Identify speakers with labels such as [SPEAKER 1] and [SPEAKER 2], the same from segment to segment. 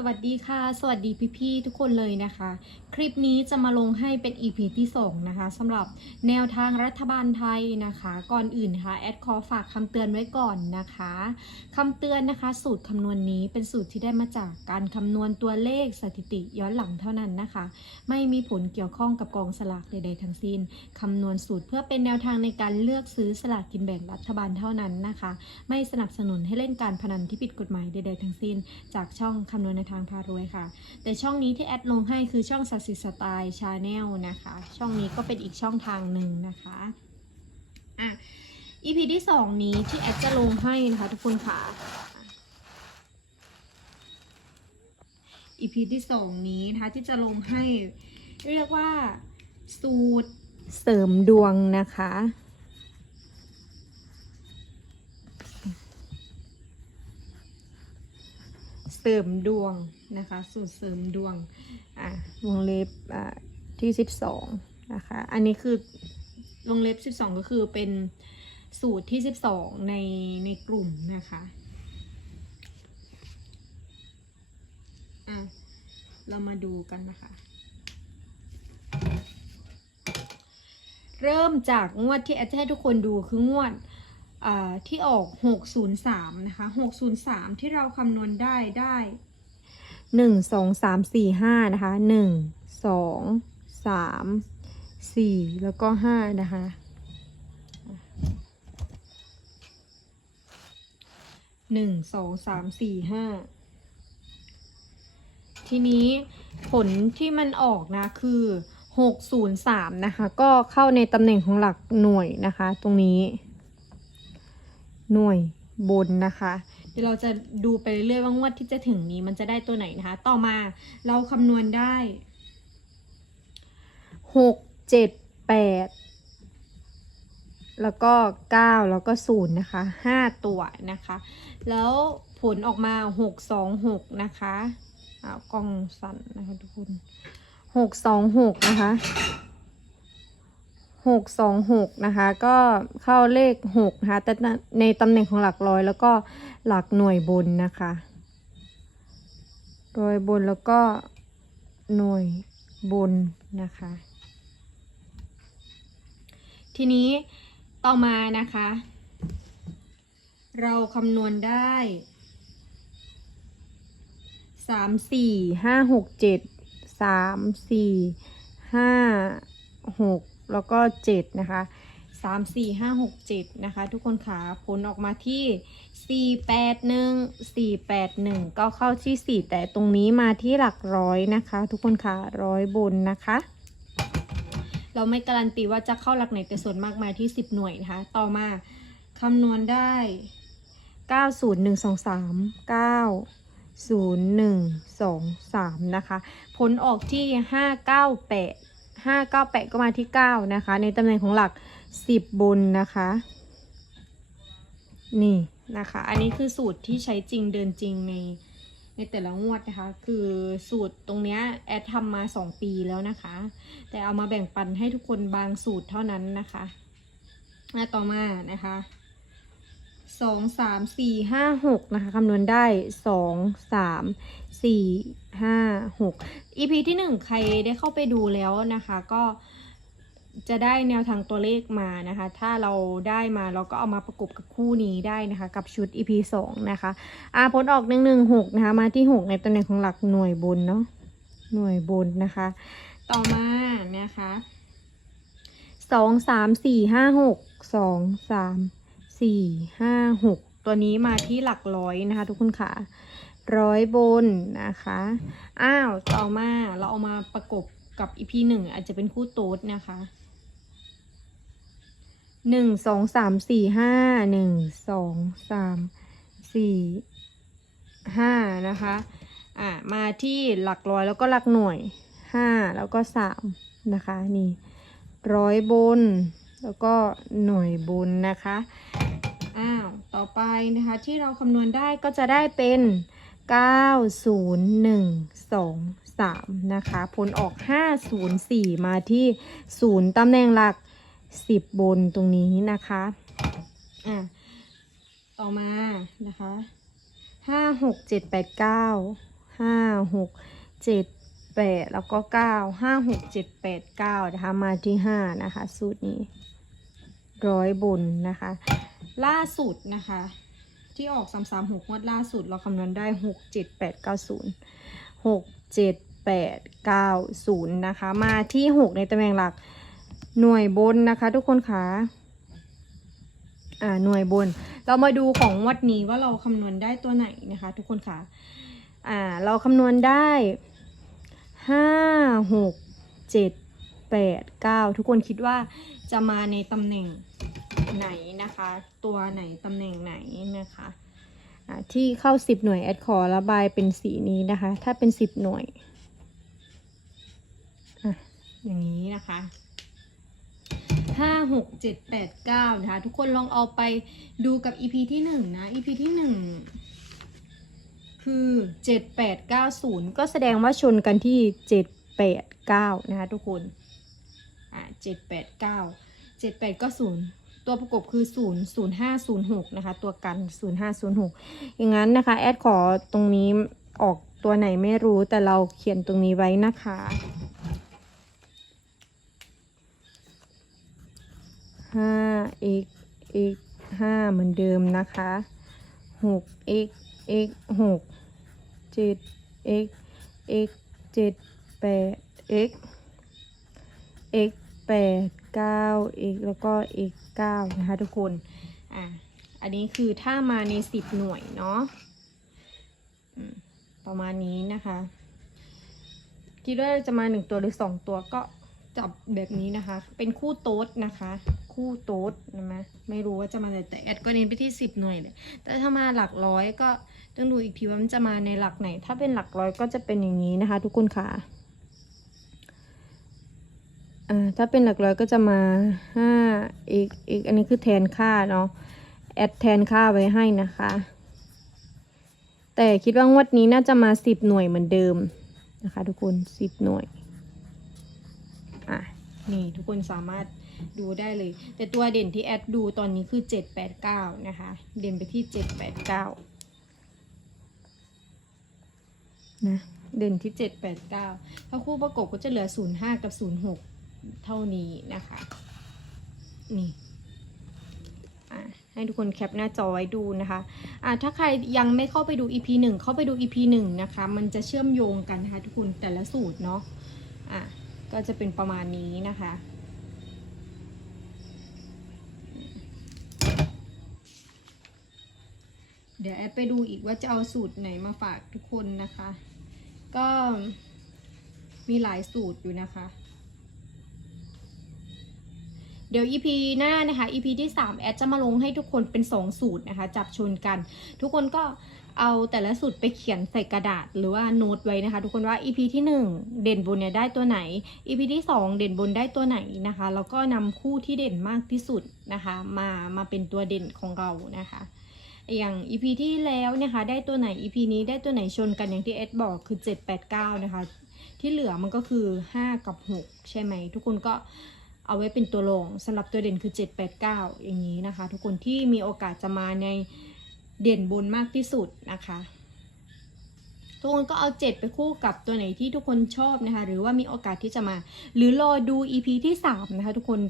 [SPEAKER 1] สวัสดีค่ะ สวัสดีพี่ๆทุกคนเลยนะคะ คลิปนี้จะมาลงให้เป็น EP ที่2นะคะสำหรับแนวทางรัฐบาลไทยนะคะ ก่อนอื่นนะคะแอดขอฝากคำเตือนไว้ก่อนนะคะคำเตือนนะคะ สูตรคำนวณนี้เป็นสูตรที่ได้มาจากการคำนวณตัวเลขสถิติย้อนหลังเท่านั้นนะคะ ไม่มีผลเกี่ยวข้องกับกองสลากใดๆทั้งสิ้นคำนวณสูตรเพื่อเป็นแนวทางในการเลือกซื้อสลากกินแบ่งรัฐบาลเท่านั้นนะคะ ไม่สนับสนุนให้เล่นการพนันที่ผิดกฎหมายใดๆทั้งสิ้น จากช่องคำนวณในทางพารวยค่ะ แต่ช่องนี้ที่แอดลงให้คือช่องสัสิสไตล์ชาแนลนะคะ ช่องนี้ก็เป็นอีกช่องทางหนึ่งนะคะอะ EP ที่สองนี้ที่แอดจะลงให้นะคะทุกคนค่ะ EP ที่สองนี้นะคะที่จะลงให้เรียกว่าสูตรเสริมดวงนะคะ เส ริมดวงนะคะ สูตรเสริมดวงอะวงเล็บอะที่สิบสองนะคะ อันนี้คือวงเล็บสิบสองก็คือเป็นสูตรที่สิบสองในในกลุ่มนะคะอะเรามาดูกันนะคะ เริ่มจากงวดที่แอดจะให้ทุกคนดูคืองวด ที่ออก 603 นะคะ 603 ที่เราคำนวณได้ได้ 1 2 3 4 5 นะคะ 1 2 3 4 แล้วก็ 5 นะคะ 1 2 3 4 5 ทีนี้ผลที่มันออกนะคือ 603 นะคะ ก็เข้าในตำแหน่งของหลักหน่วยนะคะ ตรงนี้ หน่วยบนนะคะ เดี๋ยวเราจะดูไปเรื่อยๆว่างวดที่จะถึงนี้มันจะได้ตัวไหนนะคะ ต่อมาเราคำนวณได้6 7 8แล้วก็9แล้วก็0นะคะ5ตัวนะคะ แล้วผลออกมา6 2 6นะคะอ้าวกล้องสั่นนะคะทุกคนหกสองหกนะคะ หกสองหกนะคะ ก็เข้าเลขหกนะคะแต่ในตำแหน่งของหลักร้อย แล้วก็หลักหน่วยบนนะคะร้อยบนแล้วก็หน่วยบนนะคะ ทีนี้ต่อมานะคะ เราคำนวณได้สามสี่ห้าหกเจ็ดสามสี่ห้าหก แล้วก็เจ็ดนะคะสามสี่ห้าหกเจ็ดนะคะ ทุกคนขาผลออกมาที่สี่แปดหนึ่งสี่แปดหนึ่งก็เข้าที่สี่แต่ตรงนี้มาที่หลักร้อยนะคะ ทุกคนขาร้อยบนนะคะ เราไม่การันตีว่าจะเข้าหลักไหนแต่ส่วนมากมาที่สิบหน่วยนะคะ ต่อมาคำนวณได้เก้าศูนย์หนึ่งสองสามเก้าศูนย์หนึ่งสองสามนะคะ ผลออกที่ห้ ห้าเก้าแปดก็มาที่เก้านะคะ ในตำแหน่งของหลักสิบบนนะคะ นี่นะคะ อันนี้คือสูตรที่ใช้จริงเดินจริงในในแต่ละงวดนะคะ คือสูตรตรงเนี้ยแอดทำมาสองปีแล้วนะคะ แต่เอามาแบ่งปันให้ทุกคนบางสูตรเท่านั้นนะคะอะต่อมานะคะ สองสามสี่ห้าหกนะคะคำนวณได้สองสามสี่ห้าหก EP ที่หนึ่งใครได้เข้าไปดูแล้วนะคะ ก็จะได้แนวทางตัวเลขมานะคะ ถ้าเราได้มาเราก็เอามาประกบกับคู่นี้ได้นะคะ กับชุด EP สองนะคะอาผลออกหนึ่งหนึ่งหกนะคะ มาที่หกในตำแหน่งของหลักหน่วยบนเนาะหน่วยบนนะคะ ต่อมานะคะสองสามสี่ห้าหกสองสาม สี่ห้าหกตัวนี้มาที่หลักร้อยนะคะ ทุกคนค่ะร้อยบนนะคะ อ้าว ต่อมาเราเอามาประกบกับอีพีหนึ่งอาจจะเป็นคู่โต๊ดนะคะหนึ่งสองสามสี่ห้าหนึ่งสองสามสี่ห้านะคะ อ่ามาที่หลักร้อยแล้วก็หลักหน่วยห้าแล้วก็สามนะคะ นี่ร้อยบน แล้วก็หน่วยบนนะคะ อ้าว ต่อไปนะคะที่เราคำนวณได้ก็จะได้เป็น 90123 นะคะ ผลออก 504 มาที่ 0ตำแหน่งหลัก 10 บนตรงนี้นะคะ อะ ต่อมานะคะ 5 6 7 8 9ห้าหกเจ็ดแปดแล้วก็เก้าห้าหกเจ็ดแปดเก้านะคะ มาที่ห้านะคะ สูตรนี้ร้อยบนนะคะ ล่าสุดนะคะ ที่ออกสามสามหกงวดล่าสุดเราคำนวณได้หกเจ็ดแปดเก้าศูนย์หกเจ็ดแปดเก้าศูนย์นะคะ มาที่หกในตำแหน่งหลักหน่วยบนนะคะ ทุกคนคะอ่าหน่วยบน เรามาดูของงวัดนี้ว่าเราคำนวณได้ตัวไหนนะคะ ทุกคนคะอ่าเราคำนวณได้ห้าหกเจ็ดแปดเก้าทุกคนคิดว่าจะมาในตำแหน่ง ไหนนะคะ ตัวไหนตำแหน่งไหนนะคะที่เข้าสิบหน่วยแอดขอระบายเป็นสีนี้นะคะ ถ้าเป็นสิบหน่วยออย่างนี้นะคะห้าหกเจ็ดแปดเก้านะคะ ทุกคนลองเอาไปดูกับ EP ที่หนึ่งนะ EP ที่หนึ่งคือเจ็ดแปดเก้าศูนย์ก็แสดงว่าชนกันที่เจ็ดแปดเก้านะคะทุกคนอ่าเจ็ดแปดเก้าเจ็ดแปดก็ศูนย์ ตัวประกบคือศูนย์ศูนะคะ ตัวกันศูนย์ห้าศูนย์หกอย่างนั้นนะคะ แอดขอตรงนี้ออกตัวไหนไม่รู้แต่เราเขียนตรงนี้ไว้นะคะห้า x x ห้าเหมือนเดิมนะคะหก x x หกเจ็ด x x เจ็ดแปด x x แปด เก้า x แล้วก็ x เก้านะคะทุกคน อะ อันนี้คือถ้ามาในสิบหน่วยเนาะประมาณนี้นะคะ คิดว่าจะมาหนึ่งตัวหรือสองตัวก็จับแบบนี้นะคะ เป็นคู่โต๊ดนะคะ คู่โต๊ดนะไหมไม่รู้ว่าจะมาไหนแต่แอดก็เน้นไปที่สิบหน่วยเลย แต่ถ้ามาหลักร้อยก็ต้องดูอีกทีว่ามันจะมาในหลักไหน ถ้าเป็นหลักร้อยก็จะเป็นอย่างนี้นะคะ ทุกคนค่ะ อ่าถ้าเป็นหลักร้อยก็จะมาห้าอีกอีกอันนี้คือแทนค่าเนาะแอดแทนค่าไว้ให้นะคะ แต่คิดว่างวดนี้น่าจะมาสิบหน่วยเหมือนเดิมนะคะทุกคนสิบหน่วยอะนี่ทุกคนสามารถดูได้เลย แต่ตัวเด่นที่แอดดูตอนนี้คือเจ็ดแปดเก้านะคะ เด่นไปที่เจ็ดแปดเก้านะ เด่นที่เจ็ดแปดเก้าถ้าคู่ประกบก็จะเหลือศูนย์ห้ากับศูนย์หก เท่านี้นะคะ นี่ให้ทุกคนแคปหน้าจอไว้ดูนะคะะถ้าใครยังไม่เข้าไปดู EP หนึ่งเข้าไปดู EP หนึ่งนะคะ มันจะเชื่อมโยงกันนะคะทุกคน แต่ละสูตรเนาะะก็จะเป็นประมาณนี้นะคะ เดี๋ยวแอดไปดูอีกว่าจะเอาสูตรไหนมาฝากทุกคนนะคะ ก็มีหลายสูตรอยู่นะคะ เดี๋ยว EP หน้านะคะ EP ที่3แอดจะมาลงให้ทุกคนเป็น 2 สูตรนะคะ จับชนกัน ทุกคนก็เอาแต่ละสูตรไปเขียนใส่กระดาษหรือว่าโน้ตไว้นะคะ ทุกคนว่า EP ที่ 1 เด่นบนเนี่ยได้ตัวไหน EP ที่ 2 เด่นบนได้ตัวไหนนะคะ แล้วก็นำคู่ที่เด่นมากที่สุดนะคะ มามาเป็นตัวเด่นของเรานะคะอย่าง EP ที่แล้วนะคะได้ตัวไหน EP นี้ได้ตัวไหนชนกันอย่างที่เอสบอกคือ 7 8 9 นะคะ ที่เหลือมันก็คือ 5 กับ 6 ใช่ไหม ทุกคนก็ เอาไว้เป็นตัวรองสำหรับตัวเด่นคือ 7 8 9 อย่างนี้นะคะ ทุกคนที่มีโอกาสจะมาในเด่นบนมากที่สุดนะคะ ทุกคนก็เอา 7 ไปคู่กับตัวไหนที่ทุกคนชอบนะคะ หรือว่ามีโอกาสที่จะมา หรือรอดู EP ที่ 3 นะคะ ทุกคน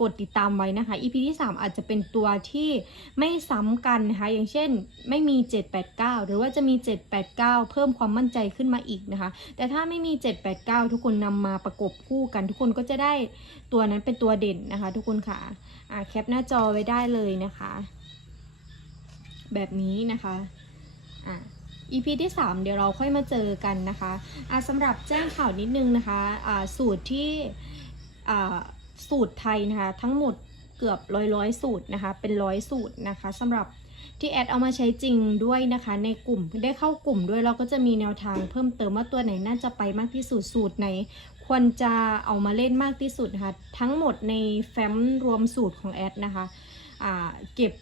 [SPEAKER 1] กดติดตามไว้นะคะ EP ที่ 3 อาจจะเป็นตัวที่ไม่ซ้ำกันนะคะ อย่างเช่นไม่มี 789 หรือว่าจะมี 789 เพิ่มความมั่นใจขึ้นมาอีกนะคะ แต่ถ้าไม่มี 789 ทุกคนนำมาประกบคู่กัน ทุกคนก็จะได้ตัวนั้นเป็นตัวเด่นนะคะ ทุกคนค่ะอ่าแคปหน้าจอไว้ได้เลยนะคะ แบบนี้นะคะอ่า EP ที่ 3 เดี๋ยวเราค่อยมาเจอกันนะคะอ่าสำหรับแจ้งข่าวนิดนึงนะคะอ่าสูตรที่อ่า สูตรไทยนะคะ ทั้งหมดเกือบร้อยร้อยสูตรนะคะ เป็นร้อยสูตรนะคะสำหรับที่แอดเอามาใช้จริงด้วยนะคะ ในกลุ่มได้เข้ากลุ่มด้วยเราก็จะมีแนวทางเพิ่มเติมว่าตัวไหนน่าจะไปมากที่สุดสูตรไหน ควรจะเอามาเล่นมากที่สุดนะคะทั้งหมดในแฟ้มรวมสูตรของแอดนะคะเก็บ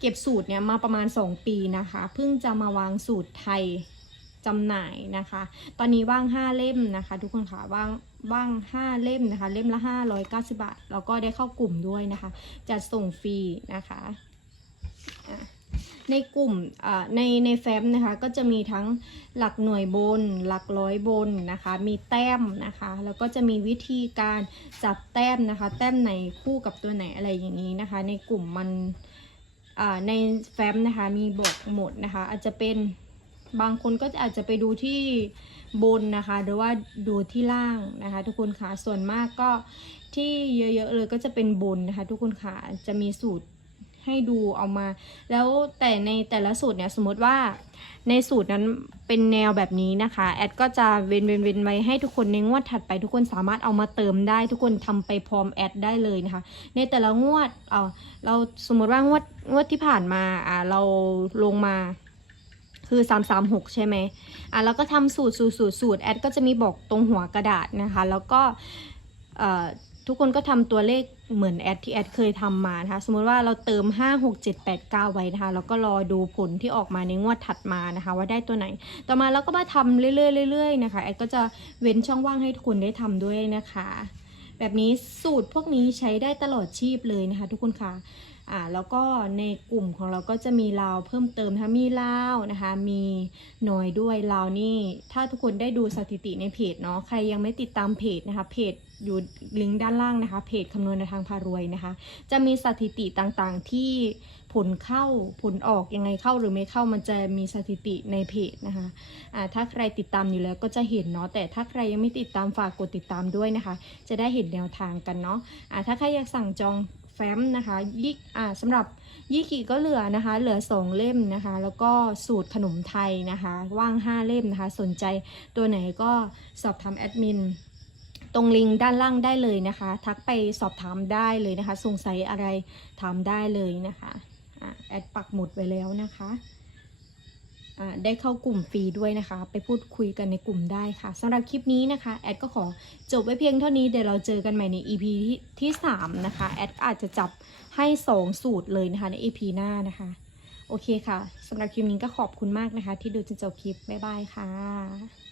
[SPEAKER 1] เก็บสูตรเนี่ยมาประมาณ 2 ปีนะคะเพิ่งจะมาวางสูตรไทยจำหน่ายนะคะ ตอนนี้ว่าง 5 เล่มนะคะ ทุกคนค่ะว่าง ว่าง 5 เล่มนะคะ เล่มละ 590 บาท แล้วก็ได้เข้ากลุ่มด้วยนะคะ จัดส่งฟรีนะคะในกลุ่มในในแฟ้มนะคะก็จะมีทั้งหลักหน่วยบน หลักร้อยบนนะคะ มีแต้มนะคะ แล้วก็จะมีวิธีการจับแต้มนะคะ แต้มไหนคู่กับตัวไหนอะไรอย่างนี้นะคะ ในกลุ่มมันในแฟ้มนะคะมีบอกหมดนะคะ อาจจะเป็นบางคนก็อาจจะไปดูที่ บนนะคะ หรือว่าดูที่ล่างนะคะ ทุกคนค่ะส่วนมากก็ที่เยอะๆเลยก็จะเป็นบนนะคะ ทุกคนค่ะจะมีสูตรให้ดูเอามา แล้วแต่ในแต่ละสูตรเนี่ยสมมติว่าในสูตรนั้นเป็นแนวแบบนี้นะคะ แอดก็จะเว้นเว้นเว้นไว้ให้ทุกคนในงวดถัดไปทุกคนสามารถเอามาเติมได้ ทุกคนทำไปพร้อมแอดได้เลยนะคะ ในแต่ละงวดเออเราสมมติว่างวดงวดที่ผ่านมาอ่าเราลงมา คือ 336 ใช่ไหมอะแล้วก็ทำสูตรสูตรสูตรสูตรแอดก็จะมีบอกตรงหัวกระดาษนะคะ แล้วก็ทุกคนก็ทำตัวเลขเหมือนแอดที่แอดเคยทำมานะคะสมมติว่าเราเติม 5 6 7 8 9 ไว้นะคะแล้วก็รอดูผลที่ออกมาในงวดถัดมานะคะ ว่าได้ตัวไหน ต่อมาเราก็มาทำเรื่อยๆเรื่อยๆนะคะแอดก็จะเว้นช่องว่างให้ทุกคนได้ทำด้วยนะคะ แบบนี้สูตรพวกนี้ใช้ได้ตลอดชีพเลยนะคะ ทุกคนค่ะอ่าแล้วก็ในกลุ่มของเราก็จะมีลาวเพิ่มเติมนะคะมีลาวนะคะ มีหน่อยด้วยลาวนี่ ถ้าทุกคนได้ดูสถิติในเพจเนาะใครยังไม่ติดตามเพจนะคะ เพจอยู่ลิงก์ด้านล่างนะคะ เพจคำนวณในทางพารวยนะคะ จะมีสถิติต่างๆที่ ผลเข้าผลออกยังไงเข้าหรือไม่เข้ามันจะมีสถิติในเพจนะคะอ่าถ้าใครติดตามอยู่แล้วก็จะเห็นเนาะแต่ถ้าใครยังไม่ติดตามฝากกดติดตามด้วยนะคะ จะได้เห็นแนวทางกันเนาะอ่าถ้าใครอยากสั่งจองแฟ้มนะคะยิกอ่าสำหรับยี่กี่ก็เหลือนะคะ เหลือ 2 เล่มนะคะ แล้วก็สูตรขนมไทยนะคะ ว่าง 5 เล่มนะคะ สนใจตัวไหนก็สอบถามแอดมินตรงลิงก์ด้านล่างได้เลยนะคะ ทักไปสอบถามได้เลยนะคะ สงสัยอะไรถามได้เลยนะคะ อะแอดปักหมุดไว้แล้วนะคะอะได้เข้ากลุ่มฟรีด้วยนะคะ ไปพูดคุยกันในกลุ่มได้ค่ะสำหรับคลิปนี้นะคะ แอดก็ขอจบไว้เพียงเท่านี้เดี๋ยวเราเจอกันใหม่ใน EP ที่ที่3นะคะ แอดอาจจะจับให้ 2 สูตรเลยนะคะใน EP หน้านะคะ โอเคค่ะสำหรับคลิปนี้ก็ขอบคุณมากนะคะ ที่ดูจนจบคลิป บ๊ายบายค่ะ